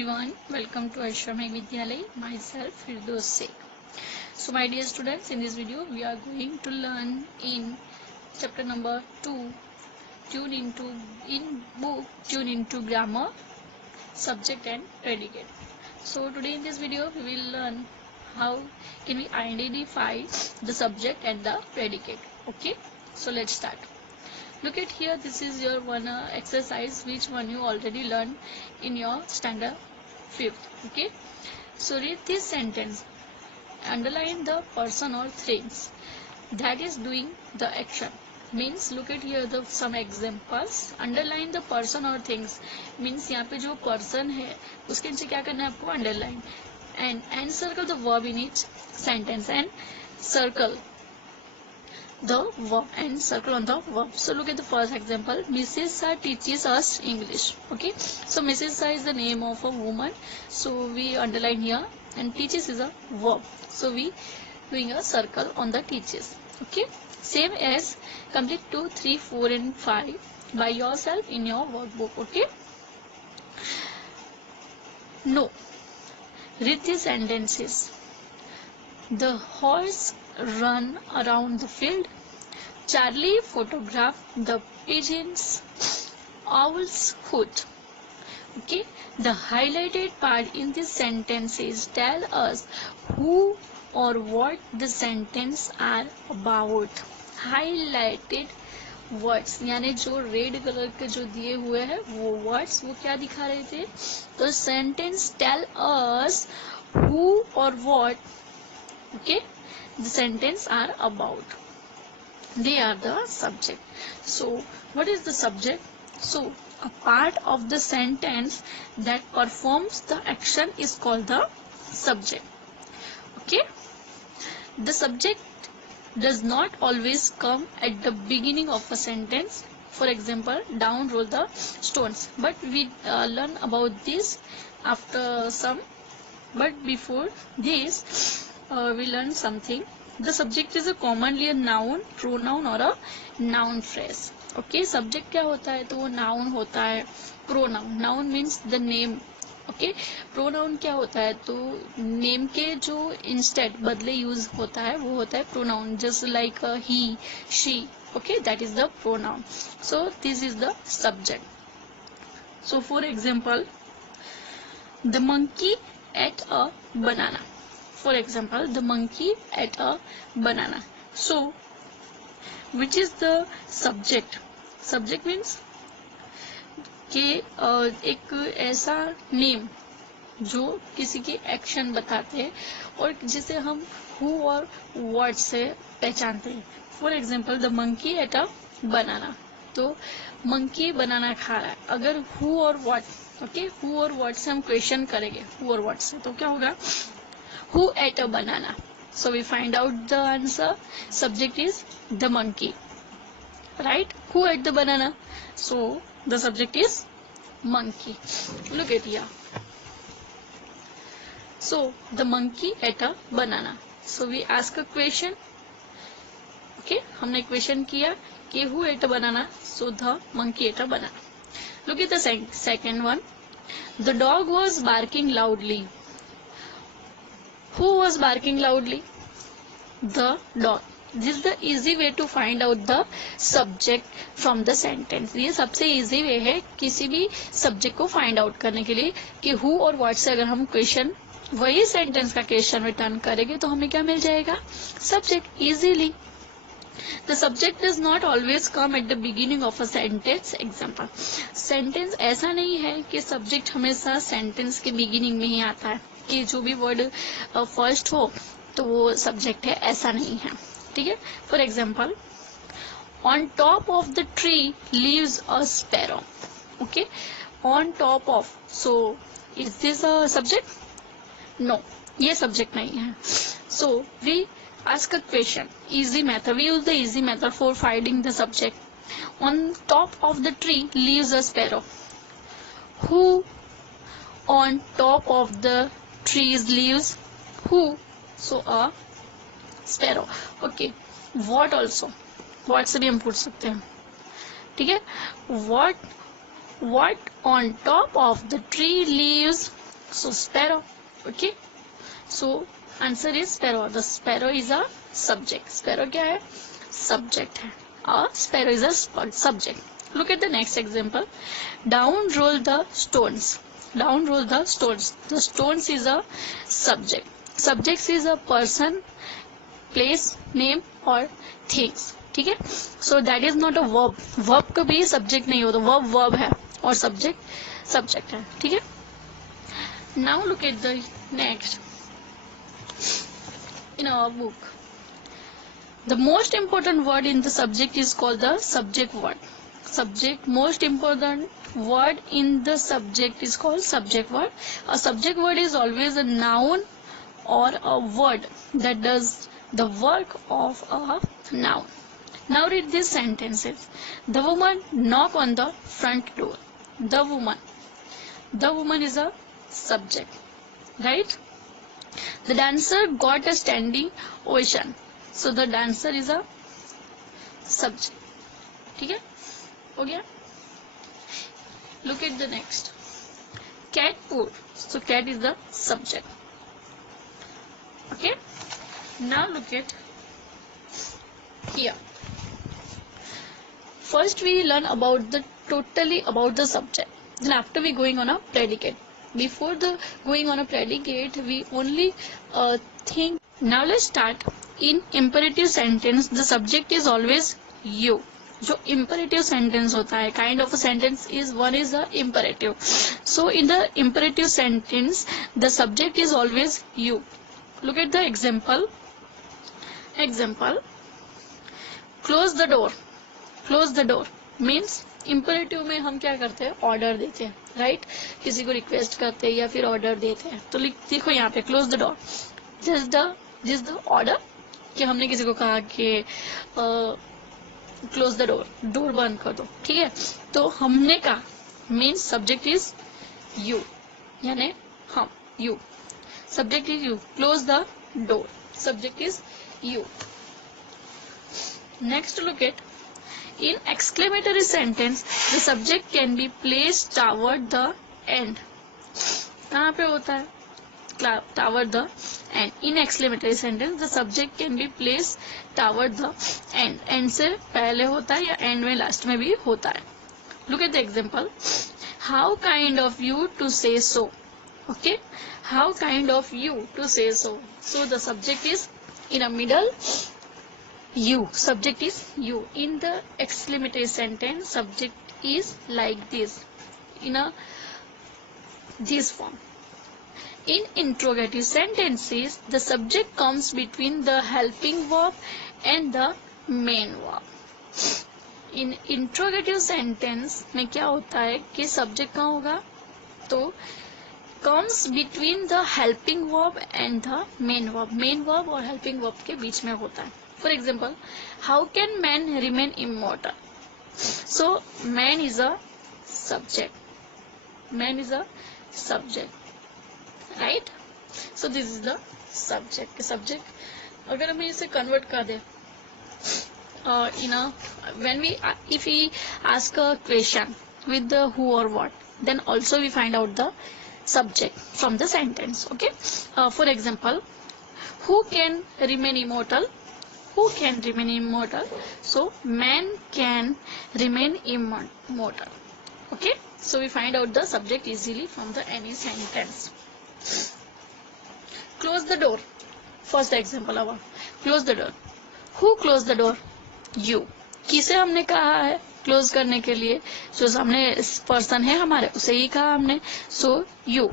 everyone, welcome to Ashramik Vidyalay, myself Firdaus Sheikh. So my dear students, in this video we are going to learn in chapter number 2, tune into grammar, subject and predicate. So today in this video we will learn how can we identify the subject and the predicate. Okay, so let's start. Look at here, this is your one exercise which one you already learned in your standard 5th. Okay, so read this sentence, underline the person or things that is doing the action. Means look at here the some examples. Underline the person or things means यहाँ पे जो person है उसके नीचे क्या करना है आपको underline and circle the verb in each sentence and circle the verb and circle on the verb. So look at the first example. Mrs. Shah teaches us English. Okay, so Mrs. Shah is the name of a woman, so we underline here, and teaches is a verb, so we doing a circle on the teaches. Okay, same as complete 2, 3, 4 and 5 by yourself in your workbook. Okay, no, read these sentences. The horse run around the field. Charlie photographed the pigeon's owl's hood. Okay, the highlighted part in this sentence is tell us who or what the sentence are about. Highlighted words यानी जो red colour के जो दिए हुए हैं वो words वो क्या दिखा रहे थे, तो सेंटेंस टेल अस हु और what. Okay, the sentence are about. They are the subject. So what is the subject? So a part of the sentence that performs the action is called the subject. Okay, the subject does not always come at the beginning of a sentence. For example, down roll the stones, but we learn about this after some. But before this we learn something. The subject is a commonly a noun, pronoun or a noun phrase. Okay, subject क्या होता है, तो वो noun होता है. Pronoun, noun means the name. Okay, pronoun क्या होता है, तो name के जो instead बदले use होता है वो होता है pronoun, just like he, she. Okay, that is the pronoun. So this is the subject. So for example, the monkey ate a banana. For example, the monkey ate a banana. So, which is the subject? Subject means कि एक ऐसा name जो किसी के action बताते हैं और जिसे हम who और what से पहचानते हैं. For example, the monkey ate a banana. तो monkey बनाना खा रहा है. अगर who और what, okay, who और what से हम क्वेश्चन करेंगे who और what से, तो क्या होगा, who ate a banana. So we find out the answer. Subject is the monkey, right? Who ate the banana? So the subject is monkey. Look at here. So the monkey ate a banana. So we ask a question. Okay, हमने question किया कि who ate a banana? So the monkey ate a banana. Look at the second one. The dog was barking loudly. Who was barking loudly? The dog. This is the easy way to find out the subject from the sentence. ये सबसे easy way है किसी भी subject को find out करने के लिए कि who और what से अगर हम question वही sentence का question return करेंगे तो हमें क्या मिल जाएगा, subject easily. The subject does not always come at the beginning of a sentence. Example, sentence ऐसा नहीं है कि subject हमेशा sentence के beginning में ही आता है कि जो भी word first हो तो वो subject है, ऐसा नहीं है. ठीक है. For example, on top of the tree lives a sparrow. Okay, on top of. So is this a subject? No, ये subject नहीं है. So we ask a question. Easy method. We use the easy method for finding the subject. On top of the tree lives a sparrow. Who on top of the trees lives? Who? So a sparrow. Okay. What also? What से भी हम पूछ सकते हैं. ठीक है. What on top of the tree lives So sparrow. Okay. So answer is sparrow. The sparrow is a subject. Sparrow क्या है? Subject है. Sparrow is a subject. Look at the next example. Down roll the stones. Down roll the stones. The stones is a subject. Subject is a person, place, name or things. ठीक है. So that is not a verb. Verb कभी subject नहीं होता. Verb verb है और subject है. ठीक है. Now look at the next. In our book, the most important word in the subject is called the subject word. Most important word in the subject is called subject word. A subject word is always a noun or a word that does the work of a noun. Now read these sentences. The woman knocked on the front door. The woman is a subject, right? The dancer got a standing ovation. So the dancer is a subject. ठीक है? हो गया? Look at the next. Cat purred. So cat is the subject. Okay? Now look at here. First we learn about the subject. Then after we going on a predicate. Before the going on a predicate, we only think. Now let's start. In imperative sentence, the subject is always you. जो imperative sentence होता है, kind of a sentence is one is the imperative. So in the imperative sentence, the subject is always you. Look at the example. Close the door. Close the door means imperative में हम क्या करते हैं? Order देते हैं, right? किसी को request करते हैं या फिर ऑर्डर देते हैं. तो देखो यहाँ पे क्लोज द डोर. जिस द ऑर्डर कि हमने किसी को कहा कि क्लोज द डोर, डोर बंद कर दो. ठीक है. तो हमने कहा मीन्स सब्जेक्ट इज यू, यानी हम, you. Subject is you. Close the door, subject is you. Next look at. In exclamatory sentence, the subject can be placed toward the end. कहाँ पे होता है? Toward the end. In exclamatory sentence, the subject can be placed toward the end. End से पहले होता है या end में last में भी होता है. Look at the example. How kind of you to say so. Okay? How kind of you to say so. So the subject is in a middle. You. Subject is you. In the exclamatory sentence, subject is like this, in a this form. In interrogative sentences, the subject comes between the helping verb and the main verb. In interrogative sentence में क्या होता है कि subject कहाँ होगा? तो comes between the helping verb and the main verb. Main verb और helping verb के बीच में होता है. For example, how can man remain immortal? So man is a subject. Man is a subject, right? So this is the subject. Subject. अगर हमें इसे convert कर दे, if we ask a question with the who or what, then also we find out the subject from the sentence. Okay. For example, who can remain immortal? Who can remain immortal? So man can remain immortal. Okay. So we find out the subject easily from the any sentence. Close the door. First example our close the door. Who closed the door? You. किसे हमने कहा है close करने के लिए? जो सामने person है हमारे, उसे ही कहा हमने. So you.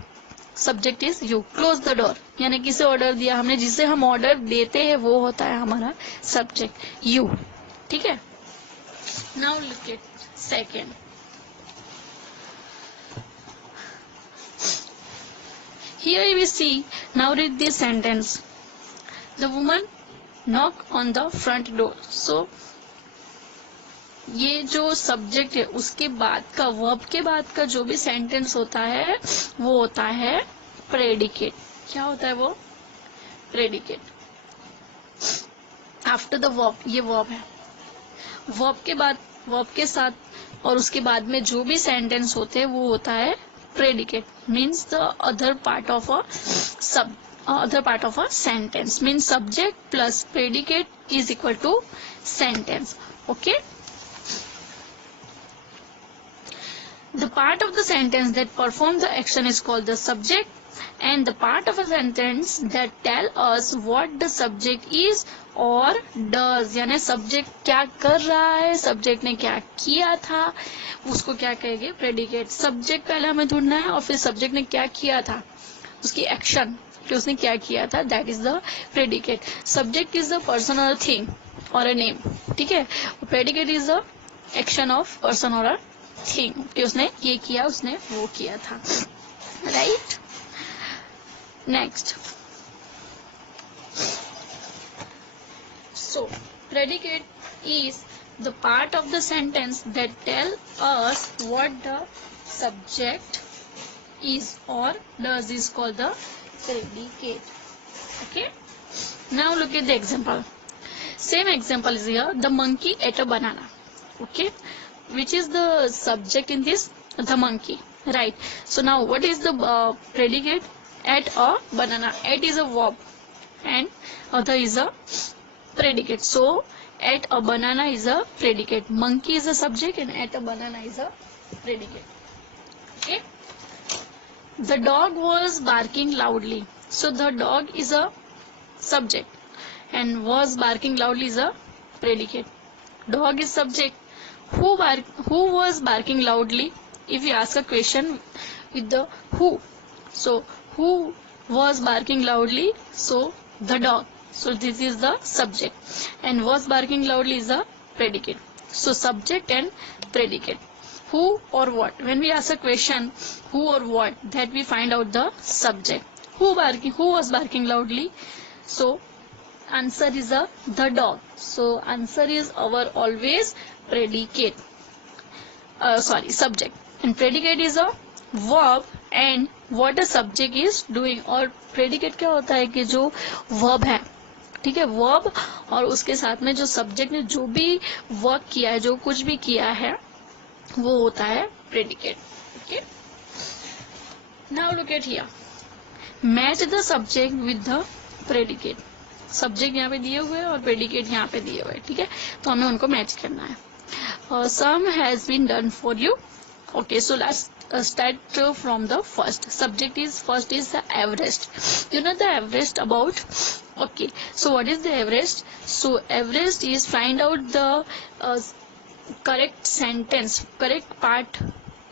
Subject is you. Close the door यानी किसे ऑर्डर दिया हमने, जिसे हम ऑर्डर देते हैं वो होता है हमारा सब्जेक्ट यू. ठीक है. Now look at second. Here we see. Now read this sentence. The woman knock on the front door. So ये जो सब्जेक्ट है उसके बाद का, वर्ब के बाद का जो भी सेंटेंस होता है वो होता है प्रेडिकेट. क्या होता है वो? प्रेडिकेट. After the verb. ये वर्ब है. वर्ब के बाद, वर्ब के साथ और उसके बाद में जो भी सेंटेंस होते हैं वो होता है predicate, means the other part of a sentence, means subject plus predicate is equal to sentence. Okay, the part of the sentence that perform the action is called the subject, and the part of a sentence that tell us what the subject is or does, यानी subject क्या कर रहा है, subject ने क्या किया था, उसको क्या कहेंगे, प्रेडिकेट. सब्जेक्ट पहले हमें ढूंढना है और फिर सब्जेक्ट ने क्या किया था, उसकी एक्शन कि उसने क्या किया था, that is the predicate. Subject is the person और थिंग और अ नेम, ठीक है. Predicate is the action of person और अ थिंग कि उसने ये किया, उसने वो किया था. Right. Next, so predicate is the part of the sentence that tell us what the subject is or does, is called the predicate. Okay, now look at the example. Same example is here, the monkey ate a banana. Okay, which is the subject in this, the monkey, right? So now what is the predicate? Ate a banana. Ate is a verb and other is a predicate. So ate a banana is a predicate, monkey is a subject and ate a banana is a predicate. Okay, the dog was barking loudly. So the dog is a subject and was barking loudly is a predicate. Dog is subject. Who was barking loudly? If you ask a question with the who, so who was barking loudly, so the dog. So this is the subject and was barking loudly is the predicate. So subject and predicate. Who or what, when we ask a question who or what, that we find out the subject. Who was barking loudly, so answer is the dog. So answer is our always predicate, subject, and predicate is a verb and what a subject is doing. और predicate क्या होता है कि जो verb है, ठीक है, verb और उसके साथ में जो सब्जेक्ट ने जो भी वर्क किया है, जो कुछ भी किया है, वो होता है predicate. Okay, now look eight here, match the subject with the predicate. Subject यहाँ पे दिए हुए हैं और प्रेडिकेट यहाँ पे दिए हुए हैं, ठीक है, तो हमें उनको मैच करना है. Some has been done for you. Okay, so let's start from the first. Subject is first is the Everest. You know the Everest about? Okay, so what is the Everest? So Everest is find out the correct sentence, correct part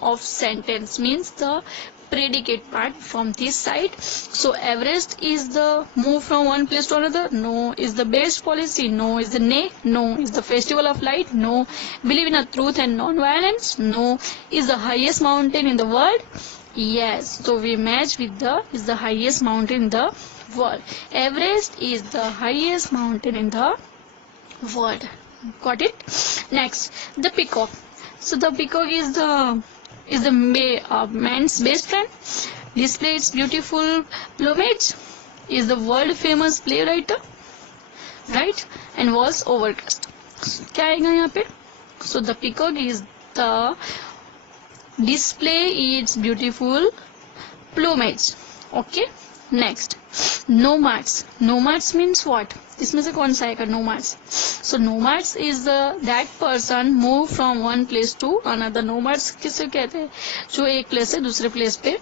of sentence, means the predicate part from this side. So Everest is the move from one place to another, no. Is the best policy, no. Is the nay, no. Is the festival of light, no. Believe in a truth and non-violence, no. Is the highest mountain in the world, yes. So we match with the is the highest mountain in the world. Everest is the highest mountain in the world. Got it? Next, the peacock. So the peacock is the man's best friend. Display its beautiful plumage. Is the world famous playwright, right? And was overcast. क्या आएगा यहाँ पे? So the peacock is the display its beautiful plumage. Okay. Next, nomads. Nomads means what? इसमें से कौन सा आएगा? nomads. So nomads is that person move from one place to another. nomads किसे कहते हैं? जो एक place से दूसरे place पे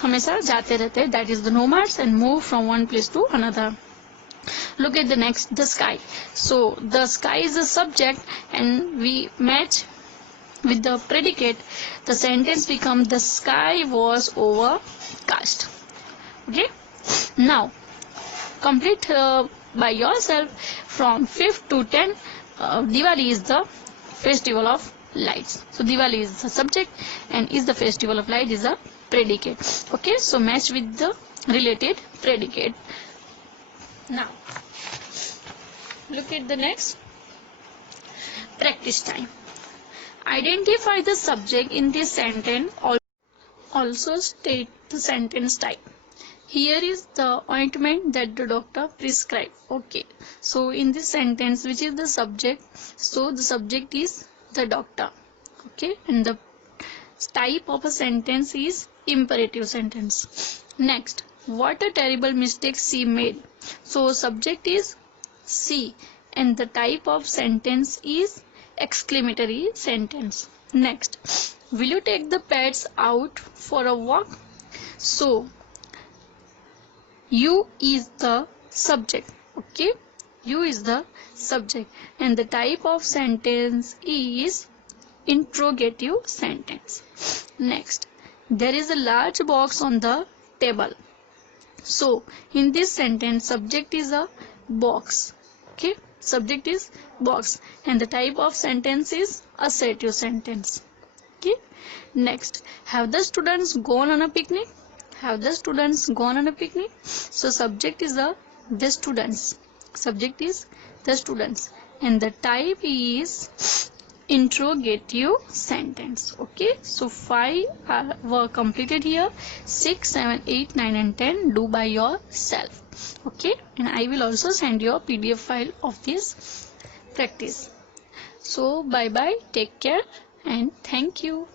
हमेशा जाते रहते हैं. That is the nomads and move from one place to another. Look at the next, the sky. So the sky is the subject and we match with the predicate. The sentence becomes the sky was overcast. Okay. Now complete by yourself from 5th to 10th. Diwali is the festival of lights. So Diwali is the subject and is the festival of light is the predicate. Okay, so match with the related predicate. Now look at the next, practice time. Identify the subject in this sentence. Also state the sentence type. Here is the ointment that the doctor prescribed. Okay, so in this sentence, which is the subject? So the subject is the doctor. Okay, and the type of a sentence is imperative sentence. Next, what a terrible mistake she made. So subject is she and the type of sentence is exclamatory sentence. Next, will you take the pets out for a walk? So you is the subject. Okay, you is the subject and the type of sentence is interrogative sentence. Next, there is a large box on the table. So in this sentence subject is a box. Okay, subject is box and the type of sentence is assertive sentence. Okay, next, have the students gone on a picnic? Have the students gone on a picnic? So subject is the students. Subject is the students and the type is interrogative sentence. Okay, so 5 were completed here. 6, 7, 8, 9 and 10 do by yourself. Okay, and I will also send you a PDF file of this practice. So bye bye, take care and thank you.